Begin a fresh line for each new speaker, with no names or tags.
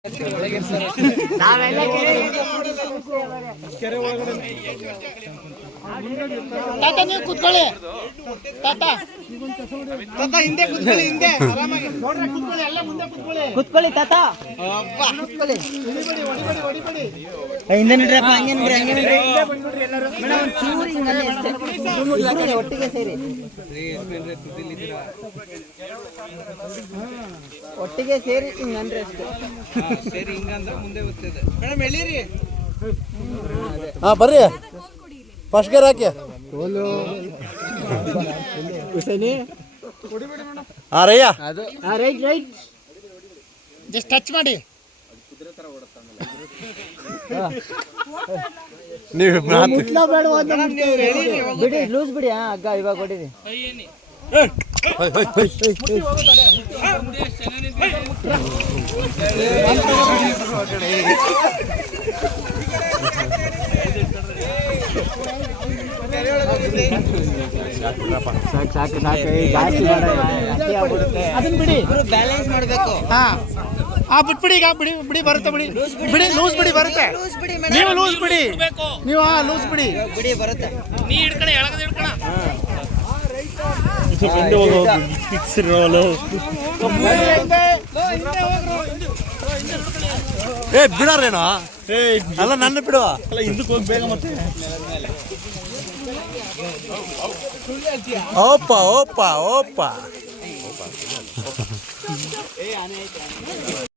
ತಾತ ನೀವು ಕೂತ್ಕೊಳ್ಳಿ. ತಾತ ತಾತ ಹಿಂದೆ ಕೂತ್ಕೊಳ್ಳಿ, ಹಿಂದೆ ಆರಾಮಾಗಿ ನೋಡ್ರೆ ಕೂತ್ಕೊಳ್ಳಿ, ಎಲ್ಲ ಮುಂದೆ ಕೂತ್ಕೊಳ್ಳಿ.
ಕೂತ್ಕೊಳ್ಳಿ ತಾತ,
ಕೂತ್ಕೊಳ್ಳಿ. ಹೊಡಿಬೇಡಿ ಹೊಡಿಬೇಡಿ ಹೊಡಿಬೇಡಿ.
ಹಿಂದೆ ನೋಡ್ರಪ್ಪ, ಹಂಗೆ ನೋಡ್ರಿ, ಹಂಗೆ ನೋಡ್ರಿ. ಮೇಡಮ್ ಒಂದು ಚೂರು ಹಿಂಗಲ್ಲಿ ಅಷ್ಟೇ, ಒಟ್ಟಿಗೆ ಸೇರಿ ಒಟ್ಟಿಗೆ ಸೇರಿ ಹಿಂಗಂದ್ರೆ ಅಷ್ಟೇ.
ಸರಿ, ಹಿಂಗಂದ್ರೆ ಮುಂದೆ ಗೊತ್ತಿದೆ. ಮೇಡಮ್ ಎಳೀರಿ.
ಹಾಂ ಬರ್ರಿ, ಫಸ್ಟ್ ಗೇರ್ ಹಾಕಿ. ಹಾಂ ರಯ್ಯ,
ರೈಟ್ ರೈಟ್,
ಜಸ್ಟ್ ಟಚ್ ಮಾಡಿ.
ನೀವು
ಬಿಡಿ, ಲೂಸ್ ಬಿಡಿ. ಹಗ್ಗ ಇವಾಗ ಹೊಡಿರಿ. ಸಾಕು ಸಾಕು,
ಅದನ್ನ ಬಿಡಿ,
ಬ್ಯಾಲೆನ್ಸ್ ಮಾಡಬೇಕು.
ಬಿಟ್ಬಿಡಿ. ಈಗ ಬಿಡಿ ಬಿಡಿ, ಬರುತ್ತೆ ಬಿಡಿ ಬಿಡಿ, ಲೂಸ್ ಬಿಡಿ ಬರುತ್ತೆ. ನೀವು ಲೂಸ್ ಬಿಡಿ, ನೀವು ಲೂಸ್ ಬಿಡಿ
ಬಿಡಿ, ಬರುತ್ತೆ.
ನೀ ಹಿಡ್ಕಣ, ಎಳಗದ ಹಿಡ್ಕಣ.
ಏ ಬಿಡಾರೇನೋ, ಅಲ್ಲ ನನ್ನ ಬಿಡುವ, ಅಲ್ಲ ಹಿಂದಕ್ಕೆ ಹೋಗಿ ಬೇಗ. ಮತ್ತೆ ಓಪ್ಪ ಓಪ್ಪ ಓಪ್ಪ